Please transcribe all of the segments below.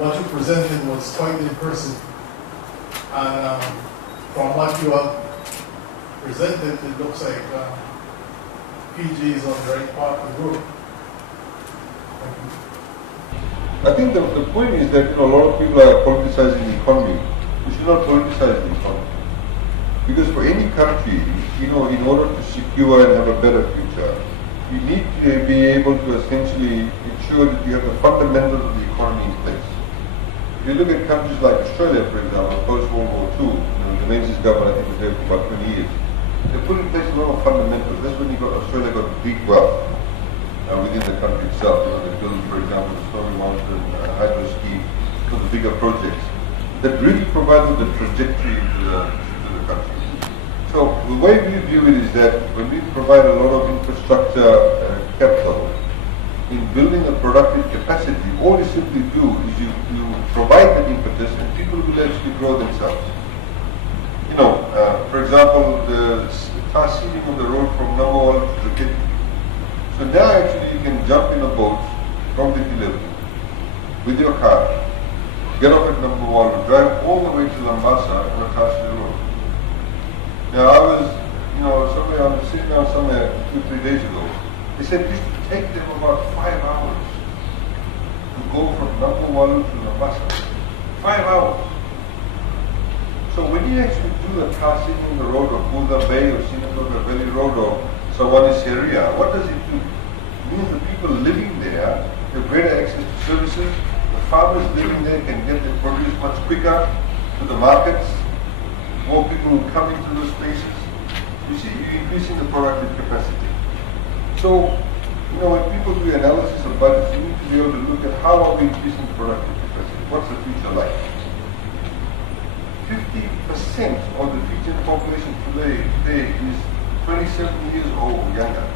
what you presented was quite impressive. And from what you have presented, it looks like PG is on the right path to grow. I think the point is that a lot of people are politicizing the economy. We should not politicize the economy. Because for any country, in order to secure and have a better future, you need to be able to essentially ensure that you have the fundamentals of the economy in place. If you look at countries like Australia, for example, post-World War II, the Menzies government, I think, was there for about 20 years. They put in place a lot of fundamentals. That's when Australia got big wealth within the country itself. They built, for example, the Snowy Mountain hydro scheme, for the bigger projects that really provided the trajectory to the country. So the way we view it is that when we provide a lot of infrastructure capital in building a productive capacity, all you simply do is you provide that impetus and people will actually grow themselves. For example, the tar sealing of the road from Number 1 to the Kitty. So now actually you can jump in a boat from the delivery with your car, get off at Number 1, drive all the way to Lambasa on a tar sealing road. Now I was, sitting down somewhere 2-3 days ago. They said it used to take them about 5 hours to go from Number 1 to Lambasa. 5 hours. So when you actually do a tar sealing on the road of Buddha Bay or Sinatoka Valley Road or Sawanis area, what does it do? It means the people living there have greater access to services. The farmers living there can get their produce much quicker to the markets. More people will come into those spaces. You see, you're increasing the productive capacity. So, when people do analysis of budgets, you need to be able to look at how are we increasing the productive capacity. What's the future like? 50% of the Fijian population today is 27 years old or younger.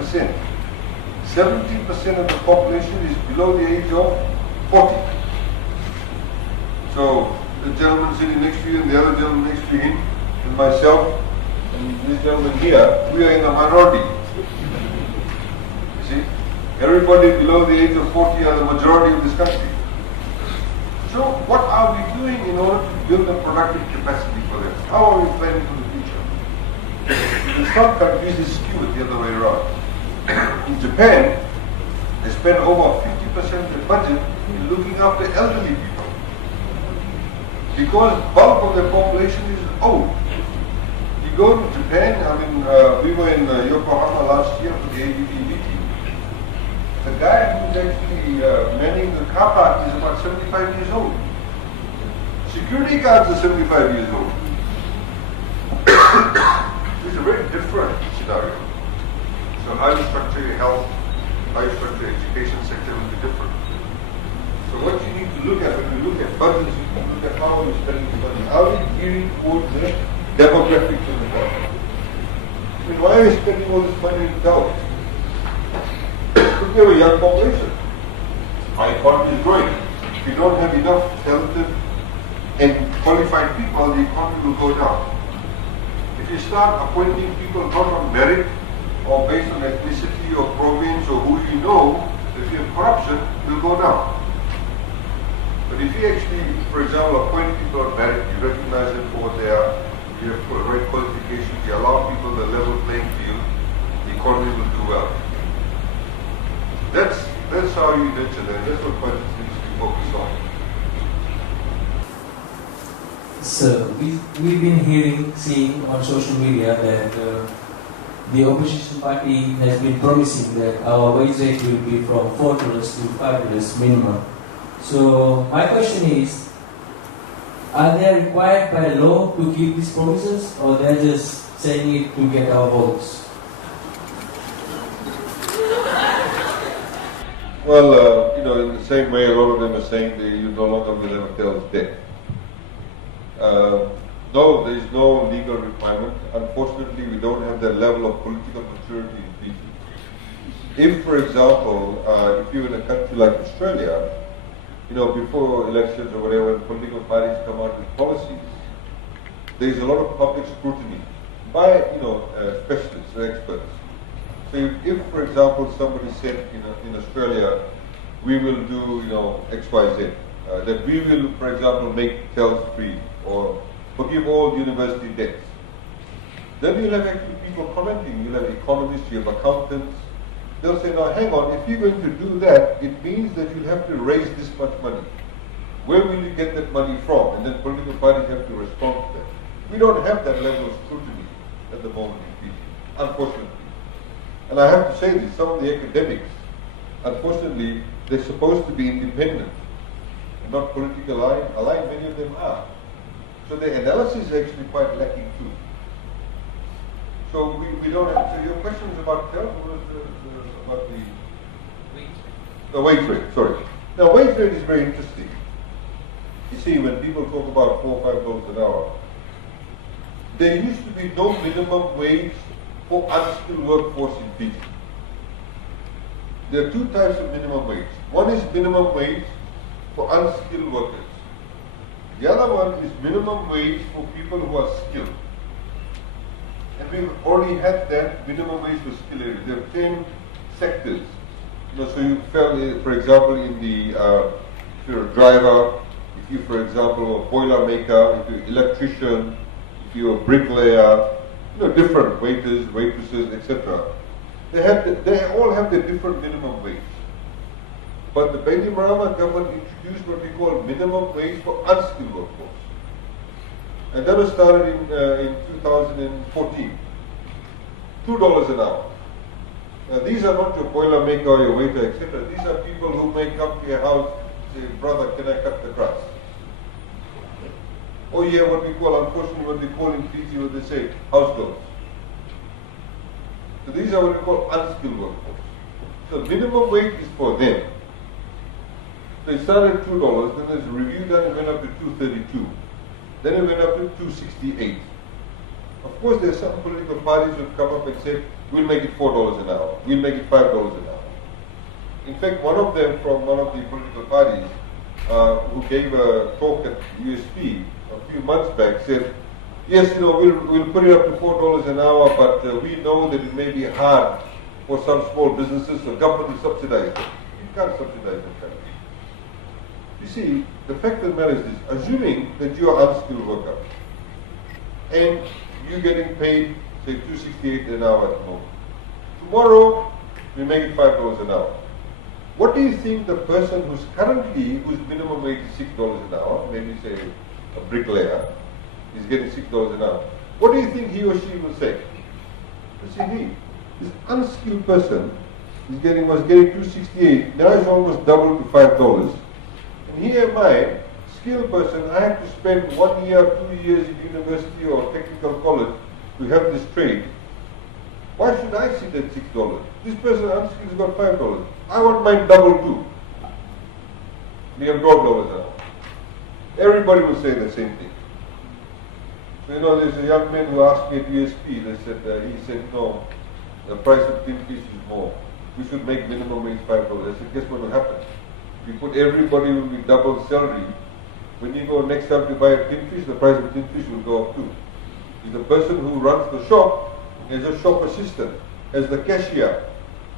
50%. 70% of the population is below the age of 40. So the gentleman sitting next to you and the other gentleman next to him and myself and this gentleman here, we are in the minority. You see? Everybody below the age of 40 are the majority of this country. So what are we doing in order to build a productive capacity for them? How are we planning for the future? In some countries it's skewed the other way around. In Japan, they spend over 50% of the budget in looking after elderly people. Because bulk of the population is old. You go to Japan, we were in Yokohama last year for the ABB meeting. The guy who's actually manning the car park is about 75 years old. Security guards are 75 years old. It's a very different scenario. So how you structure your health, how you structure your education sector will be different. So what you need to look at when you look at budgets, you need to look at how you're spending the money. How are you gearing towards the demographics of the country? Why are we spending all this money in South? Because we have a young population. Our economy is growing. If you don't have enough talented and qualified people, the economy will go down. If you start appointing people not on merit or based on ethnicity or province or who you know, if you have corruption, it will go down. But if you actually, for example, appoint people on merit, you recognize them for what they are, you have the right qualifications, you allow people the level playing field, the economy will do well. That's how you nurture them. That's what budgets needs to be focused on. So we've been seeing on social media that the opposition party has been promising that our wage rate will be from $4 to $5 minimum. So my question is, are they required by law to keep these promises, or they're just saying it to get our votes? Well, in the same way, a lot of them are saying that you no longer will ever tell us debt. No, there is no legal requirement. Unfortunately, we don't have that level of political maturity in Fiji. If, for example, if you're in a country like Australia, before elections or whatever, when political parties come out with policies, there's a lot of public scrutiny by, specialists or experts. So if, for example, somebody said in Australia we will do, X, Y, Z. That we will, for example, make TELS free or forgive all university debts. Then you'll have actually people commenting. You'll have economists, you have accountants. They'll say, now hang on, if you're going to do that, it means that you'll have to raise this much money. Where will you get that money from? And then political parties have to respond to that. We don't have that level of scrutiny at the moment in Fiji, unfortunately. And I have to say this, some of the academics, unfortunately, they're supposed to be independent and not politically aligned. Many of them are. So the analysis is actually quite lacking too. So we don't have, so your question is about health, or was about the wage rate, sorry. Now wage rate is very interesting. You see, when people talk about $4 or $5 an hour, there used to be no minimum wage for unskilled workforce in Fiji. There are two types of minimum wage. One is minimum wage for unskilled workers. The other one is minimum wage for people who are skilled. And we've already had that minimum wage for skill areas. There are 10 sectors. So you fell, for example, in the, if you're a driver, if you, for example, a boiler maker, if you're an electrician, if you're a bricklayer, different waiters, waitresses, etc. They all have their different minimum wage. But the Bainimarama government introduced what we call minimum wage for unskilled workforce. And that was started in 2014. $2 an hour. Now these are not your boiler maker or your waiter, etc. These are people who may come to your house and say, brother, can I cut the grass? Or you have what we call, unfortunately, what we call in Fiji, what they say, house girls. So these are what we call unskilled workforce. So minimum wage is for them. So it started at $2, then there's a review done, it went up to $2.32. Then it went up to $2.68. Of course, there are some political parties who have come up and said, we'll make it $4 an hour, we'll make it $5 an hour. In fact, one of them from one of the political parties who gave a talk at USP a few months back said, yes, we'll put it up to $4 an hour, but we know that it may be hard for some small businesses, so government will subsidize them. You can't subsidize them. You see, the fact of the matter is this, assuming that you are an unskilled worker and you're getting paid, say, $2.68 an hour at the moment. Tomorrow, we make it $5 an hour. What do you think the person whose minimum wage is $6 an hour, maybe say a bricklayer, is getting $6 an hour, what do you think he or she will say? You see, this unskilled person was getting $2.68, now it's almost double to $5. And here am I, skilled person, I have to spend 1 year, 2 years in university or technical college to have this trade. Why should I sit at $6? This person unskilled has got $5. I want mine double too. We have $12 an hour. Everybody will say the same thing. So there's a young man who asked me at USP, he said, no, the price of tin fish is more. We should make minimum wage $5. I said, guess what will happen? If you put everybody will be double salary, when you go next time to buy a tin fish, the price of tin fish will go up too. If the person who runs the shop is a shop assistant, as the cashier,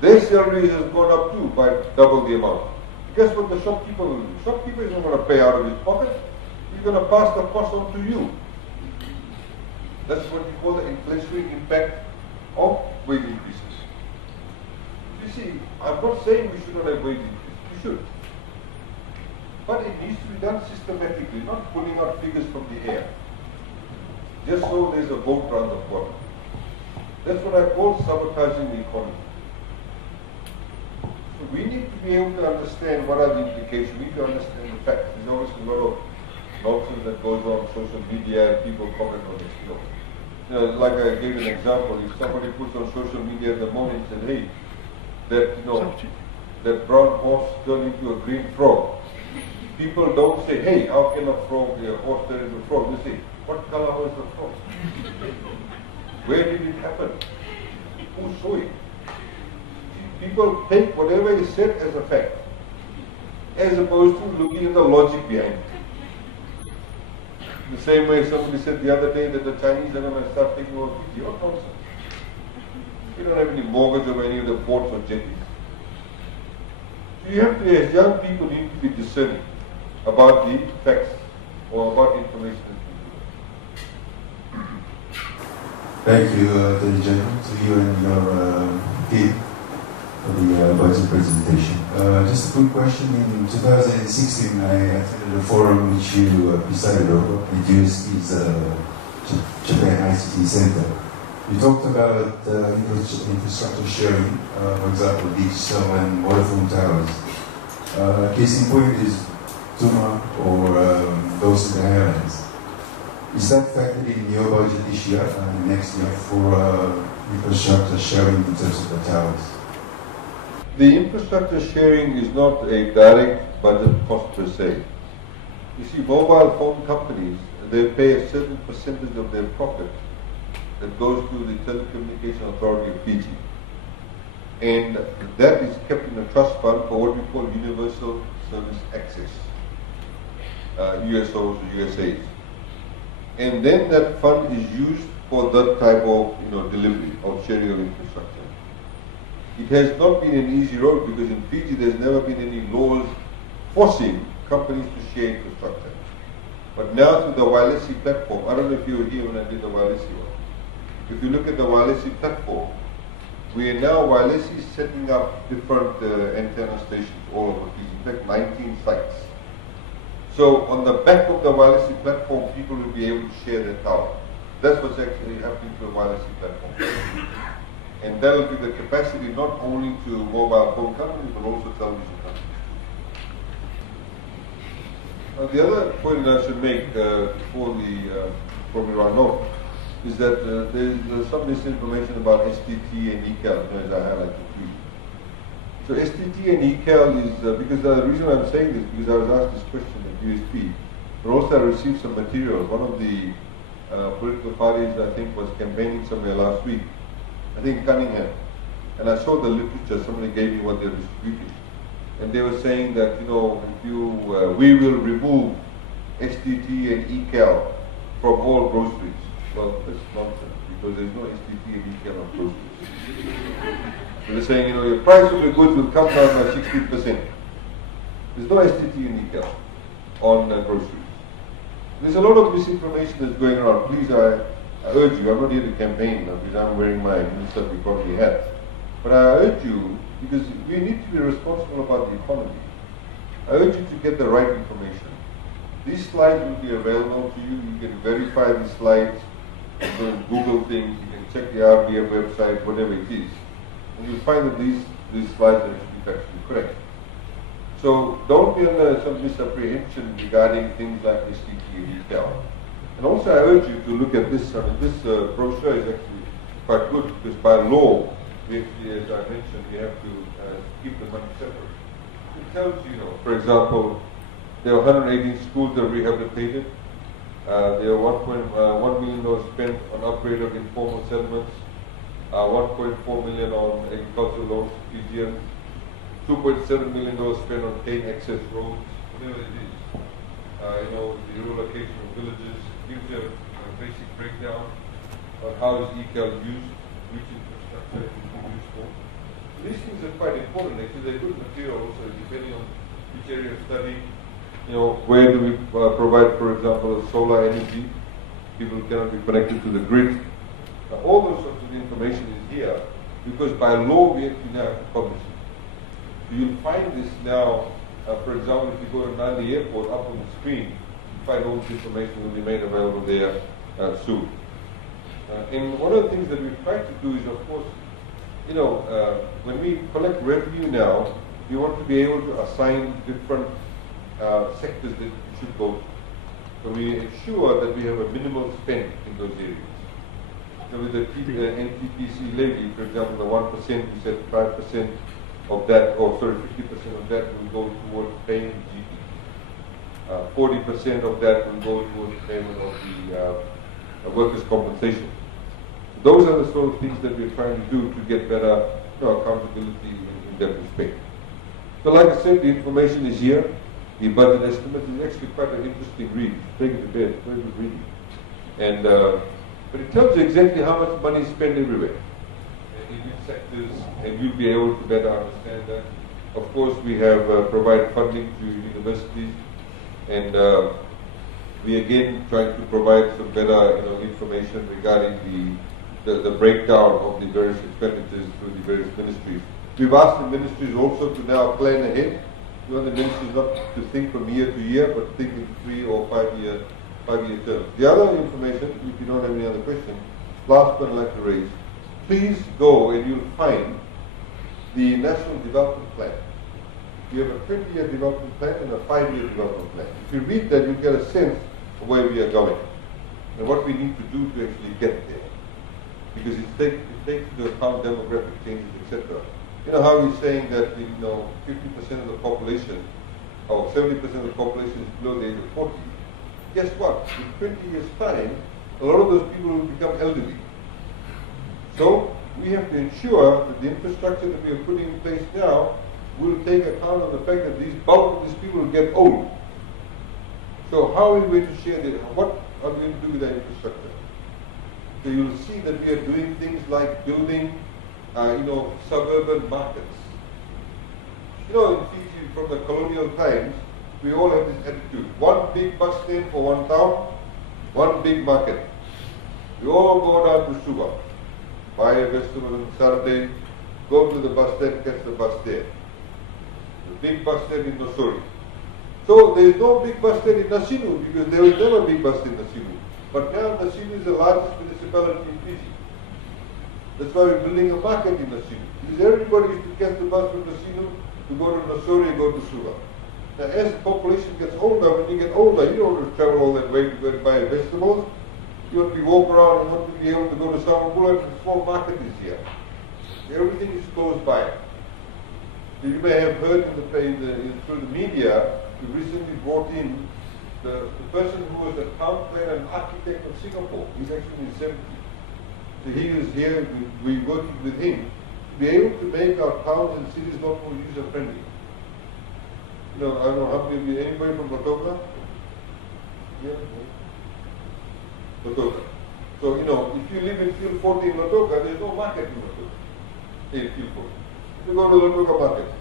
their salary has gone up too by double the amount. Guess what the shopkeeper will do? Shopkeeper isn't going to pay out of his pocket. He's going to pass the cost on to you. That's what we call the inflationary impact of wage increases. You see, I'm not saying we should not have wage increases. We should. But it needs to be done systematically, not pulling out figures from the air. Just so there's a vote round the corner. That's what I call sabotaging the economy. So we need to be able to understand what are the implications. We need to understand the facts. There's always a lot of nonsense that goes on social media and people comment on it. Like I gave an example, if somebody puts on social media at the moment and said, hey, that brown horse turned into a green frog. People don't say, hey, how can a horse turn into a frog? They say, what color was the frog? Where did it happen? Who saw it? People take whatever is said as a fact, as opposed to looking at the logic behind it. The same way somebody said the other day that the Chinese are going to start taking over Fiji. What nonsense. We don't have any mortgage over any of the ports or jetties. So you have to, as young people, need to be discerning about the facts or about the information that you do. Thank you, Attorney General, to you and your team for the budget presentation. Just a quick question. In 2016, I attended a forum which you presided over at USP's Japan ICT Center. You talked about infrastructure sharing, for example, digital and waterfront towers. Case in point is Tuma or those in the Highlands. Is that factored in your budget this year and next year for infrastructure sharing in terms of the towers? The infrastructure sharing is not a direct budget cost per se. You see, mobile phone companies, they pay a certain percentage of their profit that goes to the Telecommunication Authority of Fiji. And that is kept in a trust fund for what we call Universal Service Access, USOs or USAs. And then that fund is used for that type of delivery of sharing of infrastructure. It has not been an easy road because in Fiji there's never been any laws forcing companies to share infrastructure. But now through the Wailesi platform, I don't know if you were here when I did the Wailesi one. If you look at the Wailesi platform, we are now Wailesi setting up different antenna stations all over Fiji, in fact 19 sites. So on the back of the Wailesi platform, people will be able to share their tower. That's what's actually happening to the Wailesi platform. And that will give the capacity not only to mobile phone companies, but also television companies. The other point that I should make before we run off is that there's some misinformation about STT and ECAL, as I highlighted to you. So STT and ECAL is, because the reason I'm saying this, because I was asked this question at USP, but also I received some material. One of the political parties, I think, was campaigning somewhere last week, I think Cunningham, and I saw the literature, somebody gave me what they're distributing. And they were saying that, if we will remove STT and ECAL from all groceries. Well, that's nonsense, because there's no STT and ECAL on groceries. They're saying, your price of the goods will come down by 16%. There's no STT and ECAL on groceries. There's a lot of misinformation that's going around. Please, I urge you, I'm not here to campaign because I'm wearing my Minister of Economy hat. But I urge you, because we need to be responsible about the economy, I urge you to get the right information. These slides will be available to you. You can verify these slides. You can Google things. You can check the RDF website, whatever it is. And you'll find that these slides are actually correct. So don't be under some misapprehension regarding things like STT and ECAL. And also I urge you to look at this. I mean, this brochure is actually quite good because by law, we actually, as I mentioned, we have to keep the money separate. It tells you, for example, there are 118 schools that are rehabilitated. There are $1 million spent on upgrade of informal settlements, 1.4 million on agricultural loans to Fijians, $2.7 million spent on cane access roads, whatever it is. The relocation of villages, gives you a basic breakdown on how is ECAL used, which infrastructure it is used for. These things are quite important. Actually, they're good material also, depending on which area of study. Where do we provide, for example, solar energy? People cannot be connected to the grid. All those sorts of information is here because by law we actually now have to publish it. So you'll find this now, for example, if you go to Nandi Airport, up on the screen, you find all this information will be made available there soon. And one of the things that we've tried to do is, of course, when we collect revenue now, we want to be able to assign different sectors that we should go to. So we ensure that we have a minimal spend in those areas. So with the NTPC levy, for example, the 1%, we said 5% of that, 50% of that will go towards paying GP. 40% of that will go towards payment of the workers' compensation. Those are the sort of things that we're trying to do to get better accountability in that respect. So like I said, the information is here. The budget estimate is actually quite an interesting read. Take it to bed, very good reading. And but it tells you exactly how much money is spent everywhere in which sectors, and you'll be able to better understand that. Of course, we have provided funding to universities, and we again trying to provide some better information regarding the breakdown of the various expenditures through the various ministries. We've asked the ministries also to now plan ahead. The ministries not to think from year to year, but think in 3 or 5 year terms. The other information, if you don't have any other questions, last one I'd like to raise, please go and you'll find the National Development Plan. We have a 20-year development plan and a 5-year development plan. If you read that, you get a sense of where we are going and what we need to do to actually get there. Because it takes into account demographic changes, etc. You know how we're saying that 50% of the population or 70% of the population is below the age of 40. Guess what? In 20 years' time, a lot of those people will become elderly. So we have to ensure that the infrastructure that we are putting in place now will take account of the fact that bulk of these people will get old. So how are we going to share this? What are we going to do with that infrastructure? So you'll see that we are doing things like building, suburban markets. In Fiji, from the colonial times, we all have this attitude. One big bus stand for one town, one big market. We all go down to Suva, buy a vegetable on Saturday, go to the bus stand, catch the bus there. The big bus stand in Nosori. So there is no big bus stand in Nasinu because there was never a big bus stand in Nasinu. But now Nasinu is the largest municipality in Fiji. That's why we're building a market in Nasinu. Because everybody used to catch the bus from Nasinu to go to Nosori, go to Suva. Now as the population gets older, when you get older, you don't want to travel all that way to go and buy vegetables. You want to be walk around and want to be able to go to Samabula, and a small market is here. Everything is close by. You may have heard through the media, we recently brought in the person who was the town planner and architect of Singapore. He's actually in his 70s. So he is here, we're working with him to be able to make our towns and cities a lot more user-friendly. I don't know how many of you, anybody from Lautoka? Yeah? Lautoka. So, if you live in Field 40 in Lautoka, there's no market in Lautoka. In Field 40. You go to the Lautoka market.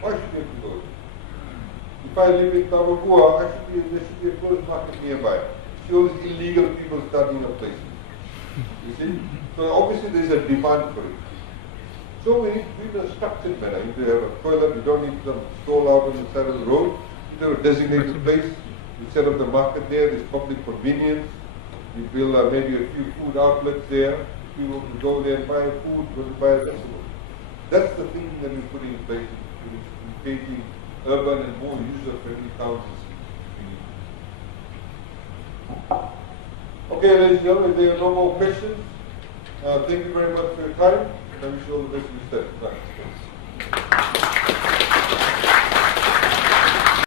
Why should you have to go there? If I live in Tamagua, there should be a closed market nearby. See all these illegal people starting up places. You see? So obviously there is a demand for it. So we need to do it in a structured manner. You need to have a toilet, you don't need some stall out on the side of the road. You have a designated place. You set up the market there, there's public convenience. You build maybe a few food outlets there. People can go there and buy food, go to buy vegetables. That's the thinking that we're putting in place in creating urban and more user-friendly towns. Okay, ladies and gentlemen, if there are no more questions, thank you very much for your time, and I wish you all the best in your study. Thanks.